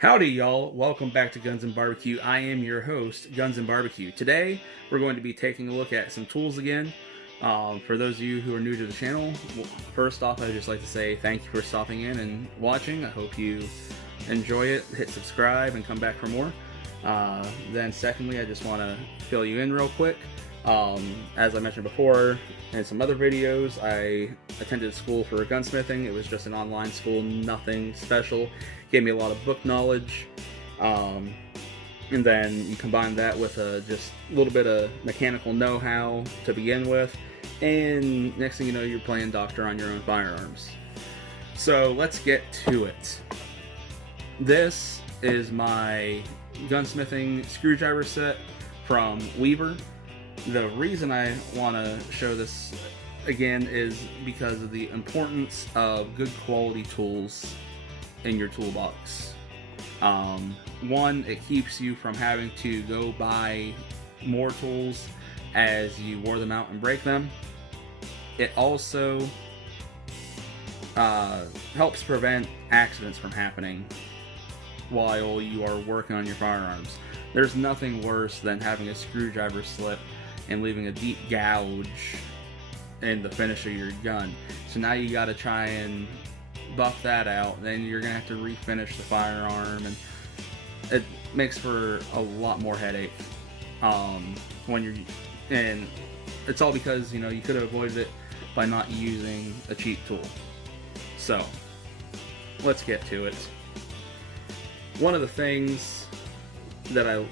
Howdy, y'all. Welcome back to Guns and Barbecue. I am your host, Guns and Barbecue. Today, we're going to be taking a look at some tools again. For those of you who are new to the channel, first off, I'd just like to say thank you for stopping in and watching. I hope you enjoy it. Hit subscribe and come back for more. Then secondly, I just want to fill you in real quick. As I mentioned before in some other videos, I attended school for gunsmithing. It was just an online school, nothing special. Gave me a lot of book knowledge, and then you combine that with just a little bit of mechanical know-how to begin with, and next thing you know, you're playing doctor on your own firearms. So let's get to it. This is my gunsmithing screwdriver set from Weaver. The reason I want to show this again is because of the importance of good quality tools in your toolbox. One, it keeps you from having to go buy more tools as you wear them out and break them. It also helps prevent accidents from happening while you are working on your firearms. There's nothing worse than having a screwdriver slip and leaving a deep gouge in the finish of your gun. So now you got to try and buff that out, then you're gonna have to refinish the firearm, and it makes for a lot more headache and it's all because you could have avoided it by not using a cheap tool. So let's get to it. One of the things that I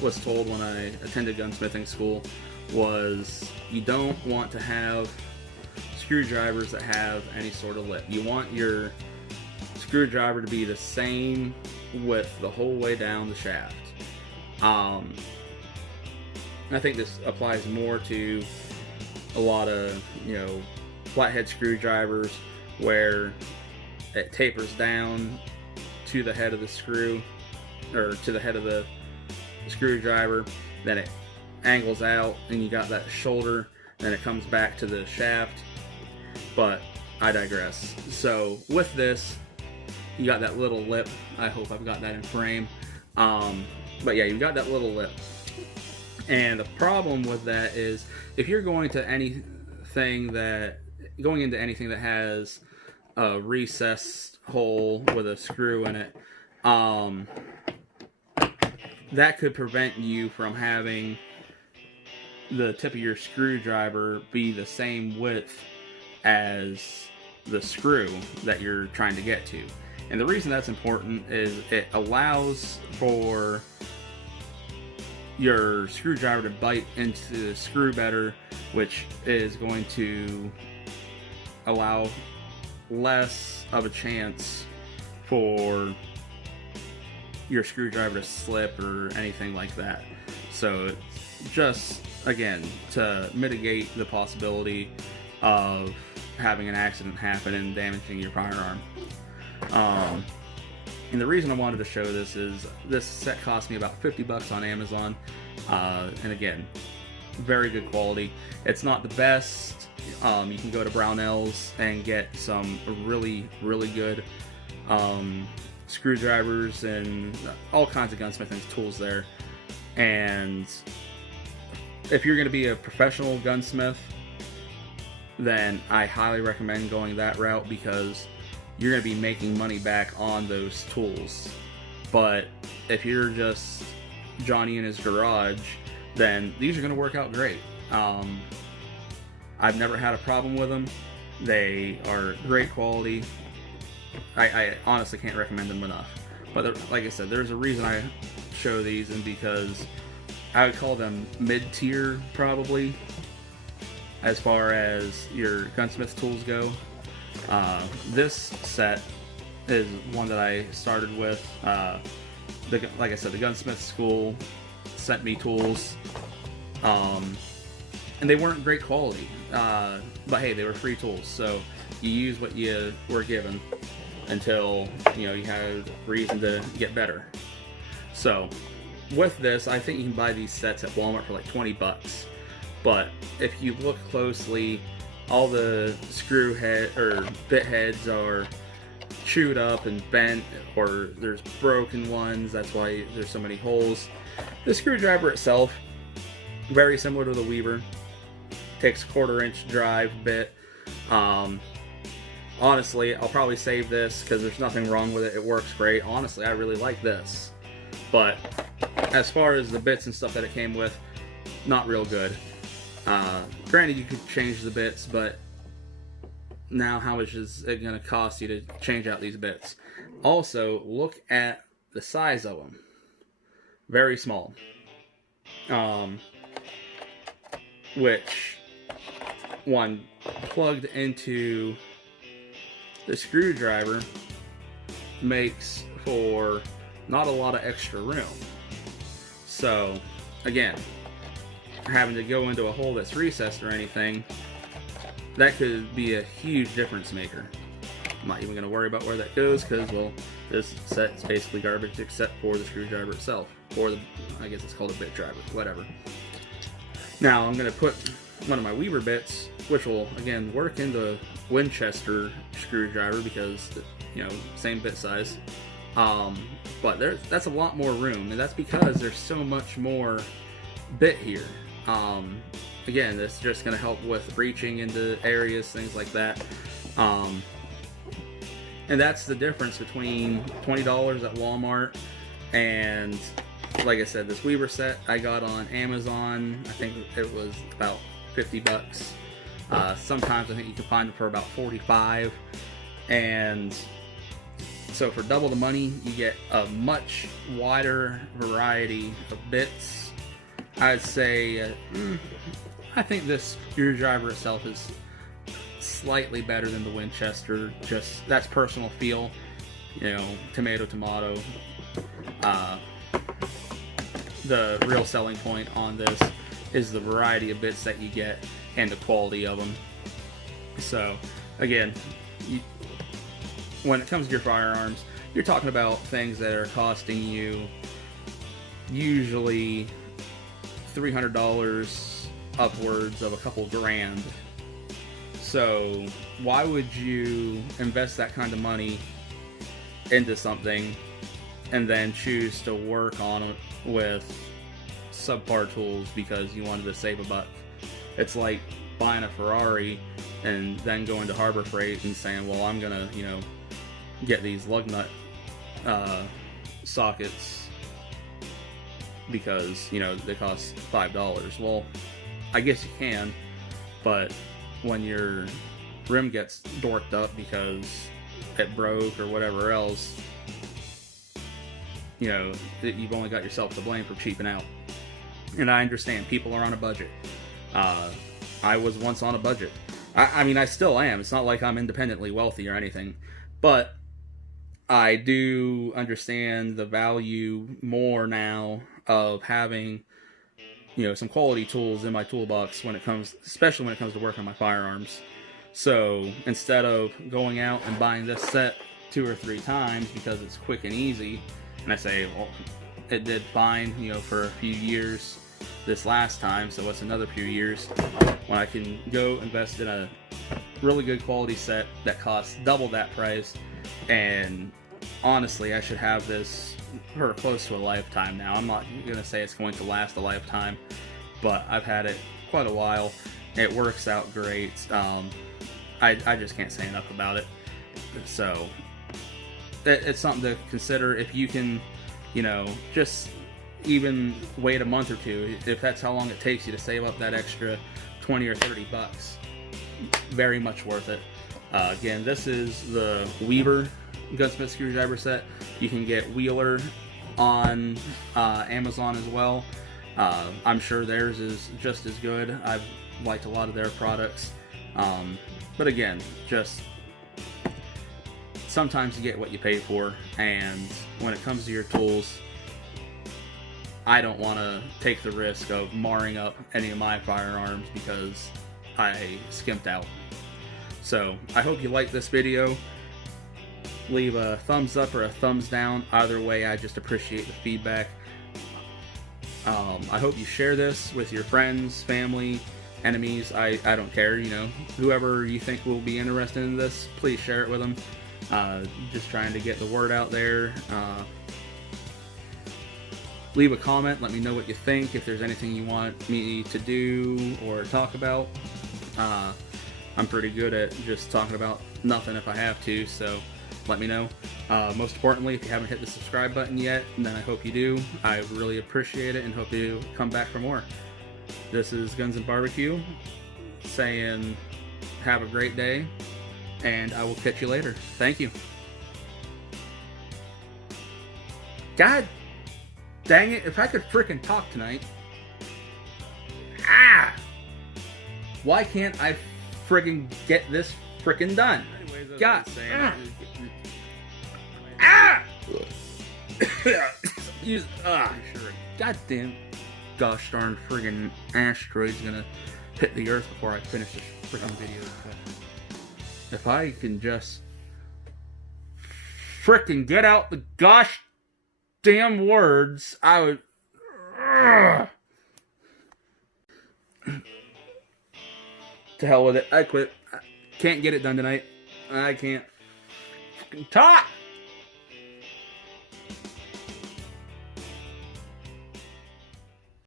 was told when I attended gunsmithing school was you don't want to have screwdrivers that have any sort of lip. You want your screwdriver to be the same width the whole way down the shaft. I think this applies more to a lot of flathead screwdrivers where it tapers down to the head of the screw, or to the head of the screwdriver, then it angles out and you got that shoulder, then it comes back to the shaft. But I digress. So with this, you got that little lip. I hope I've got that in frame. But yeah, you got that little lip. And the problem with that is if you're going into anything that has a recessed hole with a screw in it, that could prevent you from having the tip of your screwdriver be the same width as the screw that you're trying to get to. And the reason that's important is it allows for your screwdriver to bite into the screw better, which is going to allow less of a chance for your screwdriver to slip or anything like that. So just again to mitigate the possibility of having an accident happen and damaging your firearm. And the reason I wanted to show this is this set cost me about $50 on Amazon, and again, very good quality. It's not the best. You can go to Brownells and get some really good screwdrivers and all kinds of gunsmithing tools there. And if you're going to be a professional gunsmith, then I highly recommend going that route because you're going to be making money back on those tools. But if you're just Johnny in his garage, then these are going to work out great. I've never had a problem with them. They are great quality. I honestly can't recommend them enough. But like I said, there's a reason I show these, and because I would call them mid-tier probably as far as your gunsmith tools go. This set is one that I started with. Like I said, the gunsmith school sent me tools, and they weren't great quality, but hey, they were free tools, so you use what you were given until you had reason to get better. So with this, I think you can buy these sets at Walmart for like $20. But if you look closely, all the screw head or bit heads are chewed up and bent, or there's broken ones. That's why there's so many holes. The screwdriver itself, very similar to the Weaver. Takes a 1/4 inch drive bit. Honestly, I'll probably save this because there's nothing wrong with it. It works great. Honestly, I really like this. But as far as the bits and stuff that it came with, not real good. Granted, you could change the bits, but now how much is it going to cost you to change out these bits? Also, look at the size of them. Very small. Which, one, plugged into the screwdriver makes for not a lot of extra room. So, again, having to go into a hole that's recessed or anything, that could be a huge difference maker. I'm not even going to worry about where that goes because, well, this set's basically garbage except for the screwdriver itself. Or the, I guess it's called a bit driver, whatever. Now I'm going to put one of my Weaver bits, which will, again, work in the Winchester screwdriver because, you know, same bit size. But that's a lot more room, and that's because there's so much more bit here. Again, this is just going to help with reaching into areas, things like that. And that's the difference between $20 at Walmart and, like I said, this Weaver set I got on Amazon. I think it was about 50 bucks. Sometimes I think you can find them for about 45. And so for double the money, you get a much wider variety of bits. I'd say, I think this screwdriver itself is slightly better than the Winchester. Just, that's personal feel. You know, tomato. The real selling point on this is the variety of bits that you get and the quality of them. So, again, when it comes to your firearms, you're talking about things that are costing you usually $300 upwards of a couple grand. So why would you invest that kind of money into something and then choose to work on it with subpar tools because you wanted to save a buck? It's like buying a Ferrari and then going to Harbor Freight and saying, well, I'm gonna, you know, get these lug nut sockets because, you know, they cost $5. Well, I guess you can, but when your rim gets dorked up because it broke or whatever else, you know, you've only got yourself to blame for cheaping out. And I understand people are on a budget. I was once on a budget. I mean, I still am. It's not like I'm independently wealthy or anything, but I do understand the value more now of having, you know, some quality tools in my toolbox when it comes, especially when it comes to working on my firearms. So instead of going out and buying this set 2 or 3 times because it's quick and easy, and I say, well, it did fine, you know, for a few years this last time, so what's another few years when I can go invest in a really good quality set that costs double that price. And honestly, I should have this for close to a lifetime now. I'm not going to say it's going to last a lifetime, but I've had it quite a while. It works out great. I just can't say enough about it. So it's something to consider if you can, you know, just even wait a month or two, if that's how long it takes you to save up that extra 20 or 30 bucks. Very much worth it. Again, this is the Weaver Gunsmith screwdriver set. You can get Wheeler on Amazon as well. I'm sure theirs is just as good. I've liked a lot of their products. But again, just sometimes you get what you pay for, and when it comes to your tools, I don't want to take the risk of marring up any of my firearms because I skimped out. So I hope you liked this video. Leave a thumbs up or a thumbs down. Either way, I just appreciate the feedback. I hope you share this with your friends, family, enemies. I don't care, you know, whoever you think will be interested in this, please share it with them. Just trying to get the word out there. Leave a comment. Let me know what you think. If there's anything you want me to do or talk about. I'm pretty good at just talking about nothing if I have to, so let me know. Most importantly, if you haven't hit the subscribe button yet, then I hope you do. I really appreciate it and hope you come back for more. This is Gunsnbbq saying have a great day, and I will catch you later. Thank you. God dang it, if I could frickin' talk tonight. Why can't I friggin' get this frickin' done? Anyways, God. Goddamn gosh darn friggin' asteroid's gonna hit the earth before I finish this friggin' video. If I can just frickin' get out the gosh damn words, I would. To hell with it. I quit. I can't get it done tonight. I can't talk.